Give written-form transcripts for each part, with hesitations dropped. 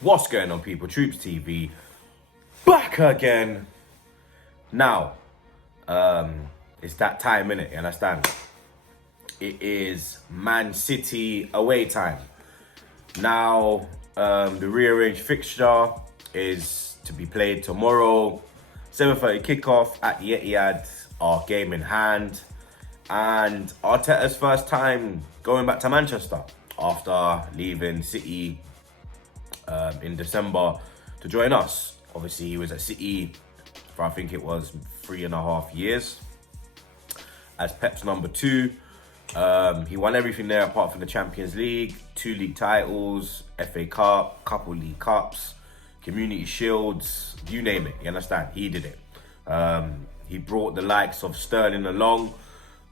What's going on, people? TroopzTV back again. Now, it's that time, innit? You understand? It is Man City away time. Now, the rearranged fixture is to be played tomorrow, 7:30 kickoff at the Etihad. Our game in hand, and Arteta's first time going back to Manchester after leaving City in December to join us. Obviously, he was at City for I think it was 3.5 years as Pep's number 2. He won everything there apart from the Champions League, 2 league titles, FA Cup, couple League Cups, Community Shields, you name it, you understand? He did it. He brought the likes of Sterling along,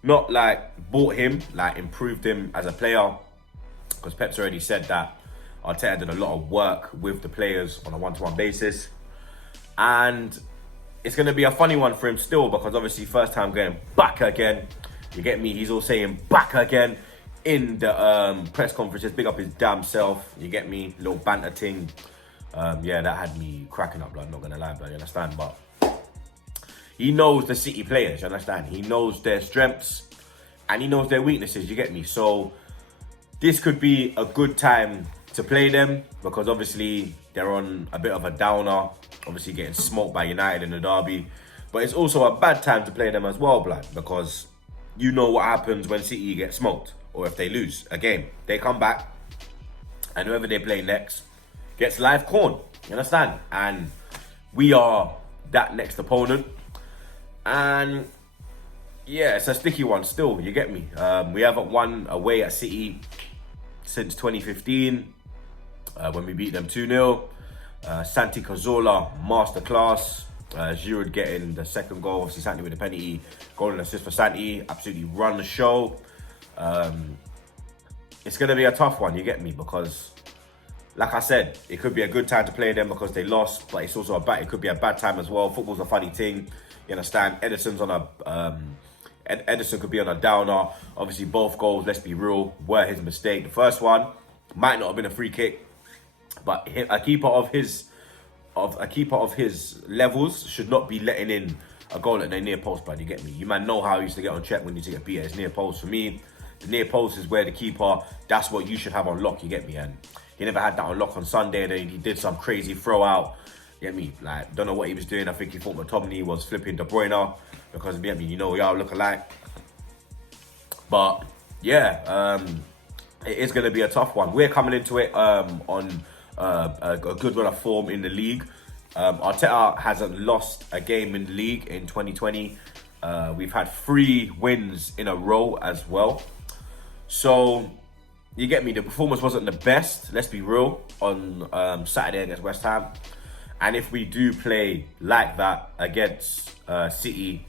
not like bought him, like improved him as a player, because Pep's already said that Arteta did a lot of work with the players on a one-to-one basis. And it's going to be a funny one for him still, because obviously first time going back again, you get me, he's all saying back again in the press conferences, big up his damn self, you get me, little banter thing. Yeah, that had me cracking up, blood, not going to lie, blood, you understand? But he knows the City players, you understand? He knows their strengths and he knows their weaknesses, you get me? So this could be a good time to play them, because obviously they're on a bit of a downer, obviously getting smoked by United in the derby. But it's also a bad time to play them as well, blood, because you know what happens when City get smoked, or if they lose a game. They come back and whoever they play next gets live corn, you understand? And we are that next opponent. And yeah, it's a sticky one still, you get me? We haven't won away at City since 2015 when we beat them 2-0. Santi Cazorla, masterclass. Giroud getting the second goal, obviously Santi with the penalty, goal and assist for Santi, absolutely run the show. It's going to be a tough one, you get me? Because like I said, it could be a good time to play them because they lost, but it's also it could be a bad time as well. Football's a funny thing, you understand? Edison's on a Edison could be on a downer. Obviously, both goals, let's be real, were his mistake. The first one might not have been a free kick, but a keeper of his levels should not be letting in a goal at their near post, but you get me? You man know how he used to get on check when you used to get beat at his near post. For me, the near post is where the keeper, that's what you should have on lock, you get me? And he never had that on lock on Sunday, and then he did some crazy throw out. You get me? Like, don't know what he was doing. I think he thought McTominay was flipping De Bruyne, because you know, y'all look alike. But yeah, it is going to be a tough one. We're coming into it on a good run of form in the league. Arteta hasn't lost a game in the league in 2020. We've had 3 wins in a row as well. So you get me, the performance wasn't the best, let's be real, on Saturday against West Ham. And if we do play like that against City,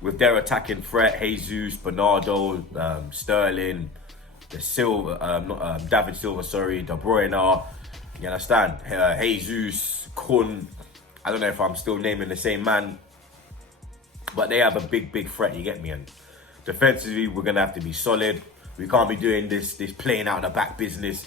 with their attacking threat, Jesus, Bernardo, Sterling, David Silva, De Bruyne, you understand? Jesus, Kun, I don't know if I'm still naming the same man, but they have a big threat, you get me? And defensively, we're going to have to be solid. We can't be doing this playing out the back business.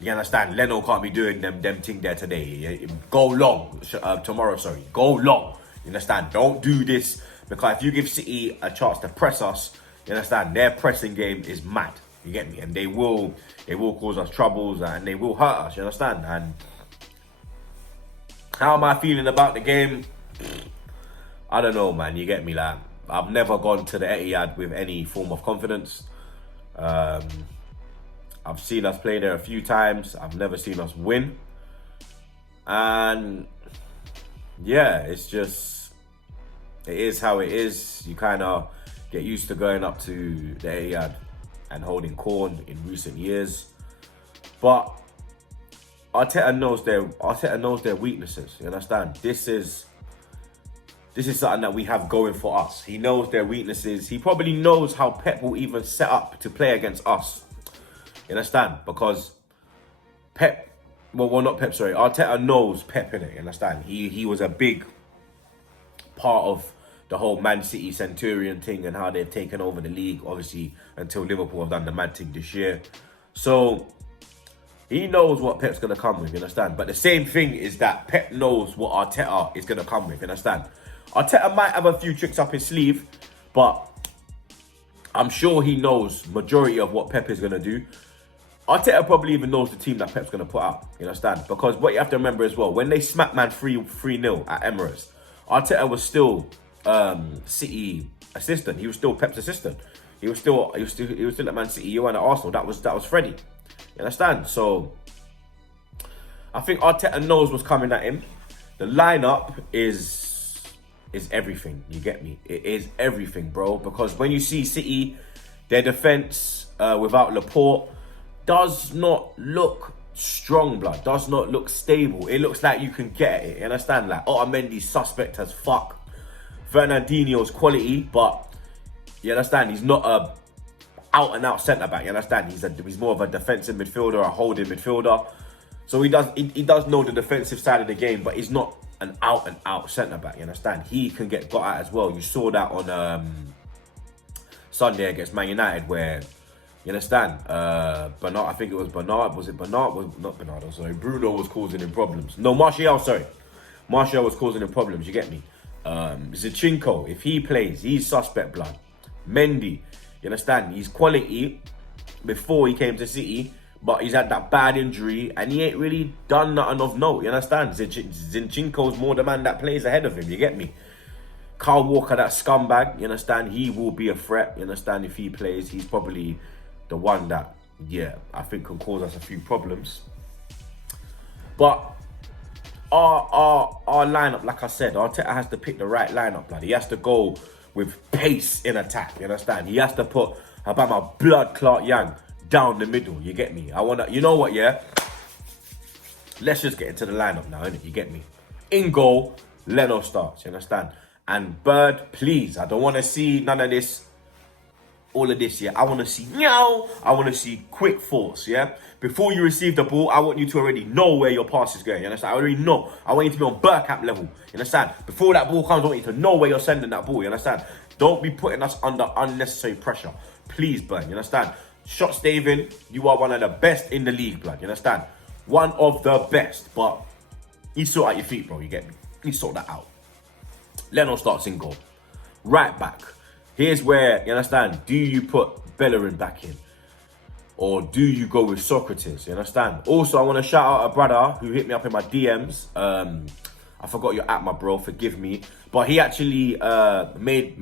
You understand? Leno can't be doing them thing there today. Go long, tomorrow, sorry. Go long, you understand? Don't do this, because if you give City a chance to press us, you understand, their pressing game is mad, you get me? And they will cause us troubles and they will hurt us, you understand? And how am I feeling about the game? I don't know, man, you get me? Like, I've never gone to the Etihad with any form of confidence. I've seen us play there a few times. I've never seen us win. And yeah, it's just, it is how it is. You kind of get used to going up to the Etihad and holding corn in recent years. But Arteta knows their weaknesses. You understand? This is something that we have going for us. He knows their weaknesses. He probably knows how Pep will even set up to play against us. You understand? Because Arteta knows Pep, innit? You understand? He was a big part of the whole Man City Centurion thing and how they've taken over the league, obviously, until Liverpool have done the mad thing this year. So He knows what Pep's going to come with, you understand? But the same thing is that Pep knows what Arteta is going to come with, you understand? Arteta might have a few tricks up his sleeve, but I'm sure he knows majority of what Pep is going to do. Arteta probably even knows the team that Pep's going to put out, you understand? Because what you have to remember as well, when they smacked man 3-0 at Emirates, Arteta was still City assistant. He was still Pep's assistant. He was still at Man City. You and at Arsenal. That was Freddie. You understand? So I think Arteta knows what's coming at him. The lineup is everything. You get me? It is everything, bro. Because when you see City, their defense without Laporte does not look strong, blood. Does not look stable. It looks like you can get it. You understand? Like Otamendi's suspect as fuck. Fernandinho's quality, but you understand, he's not a out-and-out centre-back, you understand? He's more of a defensive midfielder, a holding midfielder. So he does know the defensive side of the game, but he's not an out-and-out centre-back, you understand? He can get got at as well. You saw that on Sunday against Man United where, you understand, Bernard, I think it was Bernard, was it Bernard? Not Bernardo, sorry. Bruno was causing him problems. No, Martial, sorry. Martial was causing him problems, you get me? Zinchenko, if he plays, he's suspect, blood. Mendy, you understand? He's quality before he came to City, but he's had that bad injury and he ain't really done nothing of note, you understand? Zinchenko's more the man that plays ahead of him, you get me? Kyle Walker, that scumbag, you understand? He will be a threat, you understand? If he plays, he's probably the one that, yeah, I think can cause us a few problems. But our lineup, like I said, Arteta has to pick the right lineup, blood. He has to go with pace in attack, you understand? He has to put Habama Blood Clark Young down the middle, you get me? You know what, yeah? Let's just get into the lineup now, innit? You get me? In goal, Leno starts, you understand? And Bird, please, I don't want to see none of this, all of this, yeah? I want to see meow. I want to see quick thoughts, yeah? Before you receive the ball, I want you to already know where your pass is going, you understand? I already know. I want you to be on Bergkamp level, you understand? Before that ball comes, I want you to know where you're sending that ball, you understand? Don't be putting us under unnecessary pressure. Please, blood, you understand? Shots, David, you are one of the best in the league, blood, you understand? One of the best, but you sort out your feet, bro, you get me? You sort that out. Leno starts in goal. Right back. Here's where, you understand, do you put Bellerin back in? Or do you go with Socrates? You understand? Also, I want to shout out a brother who hit me up in my DMs. I forgot your at, my bro. Forgive me. But he actually made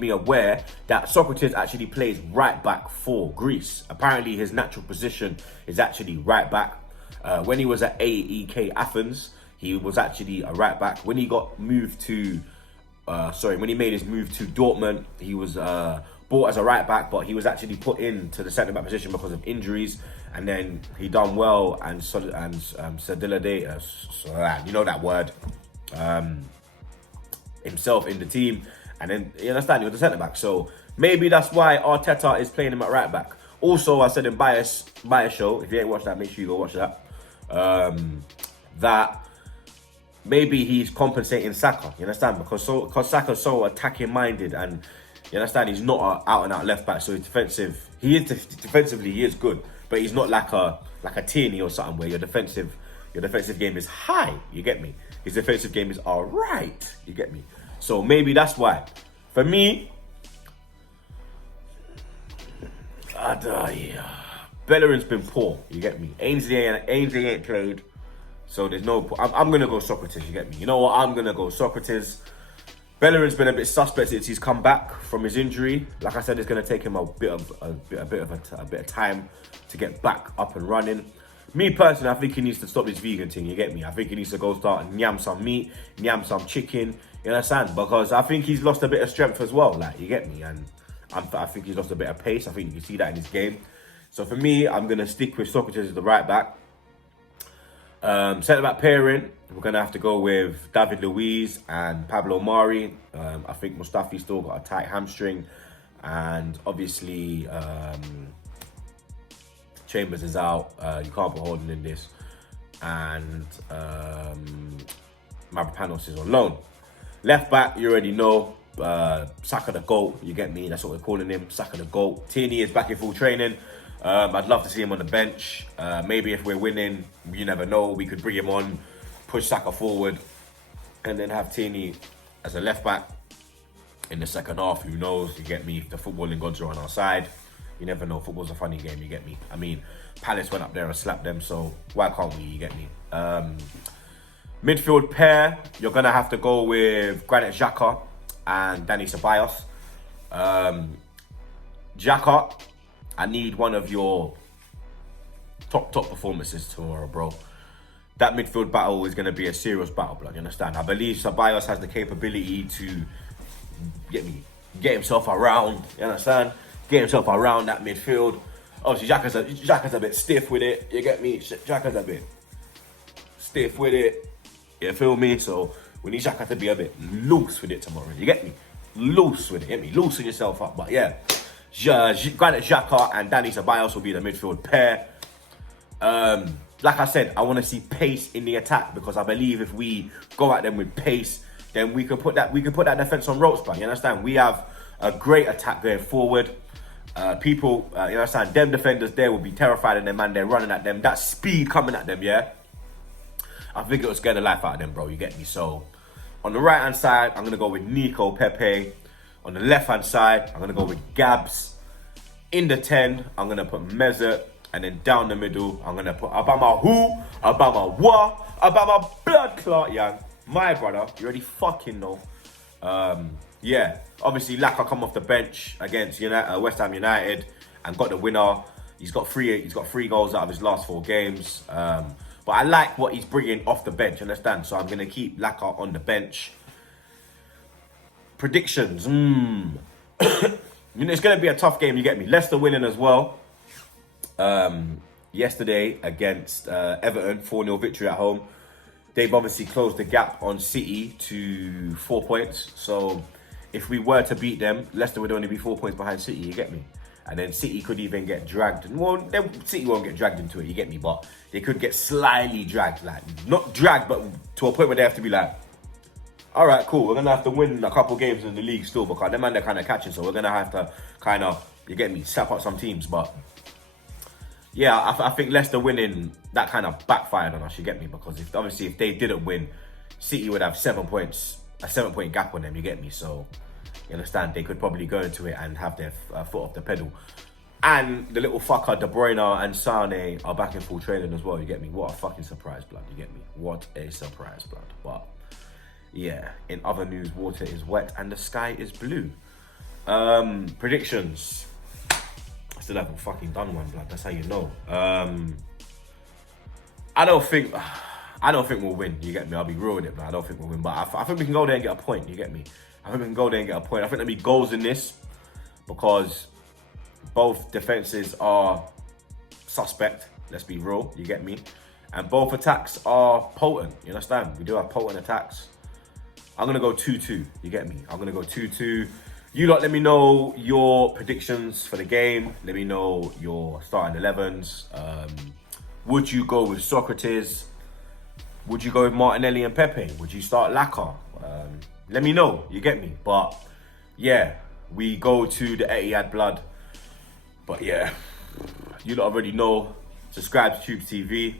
me aware that Socrates actually plays right back for Greece. Apparently, his natural position is actually right back. When he was at AEK Athens, he was actually a right back. When he got moved to, when he made his move to Dortmund, he was bought as a right back, but he was actually put into the centre back position because of injuries, and then he done well and Sedilade, you know that word, himself in the team, and then you understand he was the centre back. So maybe that's why Arteta is playing him at right back. Also, I said in Bias show, if you ain't watched that, make sure you go watch that. That maybe he's compensating Saka, you understand? Because Saka's so attacking minded, and you understand he's not an out and out left back, so he's defensive. Defensively he is good, but he's not like a Tierney or something where your defensive game is high. You get me? His defensive game is alright. You get me? So maybe that's why. For me, Bellerin's been poor. You get me? Ainsley ain't played. So there's no... I'm going to go Socrates, you get me? You know what? I'm going to go Socrates. Bellerin's been a bit suspect since he's come back from his injury. Like I said, it's going to take him a bit of time to get back up and running. Me personally, I think he needs to stop this vegan thing, you get me? I think he needs to go start and yam some meat, yam some chicken, you understand? Because I think he's lost a bit of strength as well, like, you get me? And I think he's lost a bit of pace. I think you can see that in his game. So for me, I'm going to stick with Socrates as the right back. Centre back pairing, we're going to have to go with David Luiz and Pablo Mari. I think Mustafi's still got a tight hamstring. And obviously, Chambers is out. You can't put Holding in this. And Mavropanos is on loan. Left back, you already know. Saka the GOAT, you get me? That's what we're calling him. Saka the GOAT. Tierney is back in full training. I'd love to see him on the bench. Maybe if we're winning, you never know, we could bring him on, push Saka forward, and then have Tierney as a left back in the second half. Who knows? You get me? If the footballing gods are on our side, you never know. Football's a funny game. You get me? I mean, Palace went up there and slapped them, so why can't we? You get me? Midfield pair, you're gonna have to go with Granit Xhaka and Dani Ceballos. Xhaka, I need one of your top performances tomorrow, bro. That midfield battle is going to be a serious battle, blood. You understand? I believe Ceballos has the capability to get himself around. You understand? Get himself around that midfield. Obviously, Xhaka's a bit stiff with it. You get me? Xhaka's a bit stiff with it. You feel me? So we need Xhaka to be a bit loose with it tomorrow. You get me? Loose with it. You get me? Loosen yourself up. But yeah, Granit Xhaka and Dani Ceballos will be the midfield pair. Like I said, I want to see pace in the attack, because I believe if we go at them with pace, then we can put that defense on ropes, but you understand? We have a great attack going forward. People, you understand? Them defenders there will be terrified of them, man. They're running at them. That speed coming at them, yeah. I think it'll scare the life out of them, bro. You get me? So on the right hand side, I'm gonna go with Nico Pepe. On the left hand side, I'm gonna go with Gabs. In the 10, I'm gonna put Mesut. And then down the middle, I'm going to put Obama blood clot, young. My brother, you already fucking know. Yeah, obviously Laka come off the bench against West Ham United and got the winner. He's got three goals out of his last 4 games. But I like what he's bringing off the bench, understand? So I'm going to keep Laka on the bench. Predictions. It's going to be a tough game, you get me. Leicester winning as well. Yesterday against Everton, 4-0 victory at home. They've obviously closed the gap on City to 4 points. So if we were to beat them, Leicester would only be 4 points behind City, you get me? And then City could even get dragged. Well, City won't get dragged into it, you get me? But they could get slightly dragged, like not dragged, but to a point where they have to be like, all right, cool, we're going to have to win a couple games in the league still, because them man, they're kind of catching. So we're going to have to kind of, you get me, sap up some teams. But yeah, I think Leicester winning, that kind of backfired on us, you get me? Because if they didn't win, City would have 7 points, a 7-point gap on them, you get me? So, you understand, they could probably go into it and have their foot off the pedal. And the little fucker, De Bruyne and Sane are back in full training as well, you get me? What a fucking surprise, blood, you get me? What a surprise, blood. But, yeah, in other news, water is wet and the sky is blue. Predictions. Still haven't fucking done one, blood. That's how you know. I don't think we'll win. You get me? I'll be real with it, man. I don't think we'll win, but I think we can go there and get a point. You get me? I think we can go there and get a point. I think there'll be goals in this because both defenses are suspect. Let's be real. You get me? And both attacks are potent. You understand? We do have potent attacks. I'm gonna go 2-2. You get me? I'm gonna go 2-2. You lot, let me know your predictions for the game. Let me know your starting 11s. Would you go with Socrates? Would you go with Martinelli and Pepe? Would you start Laka? Let me know, you get me? But yeah, we go to the Etihad, blood. But yeah, you lot already know. Subscribe to TroopzTV.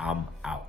I'm out.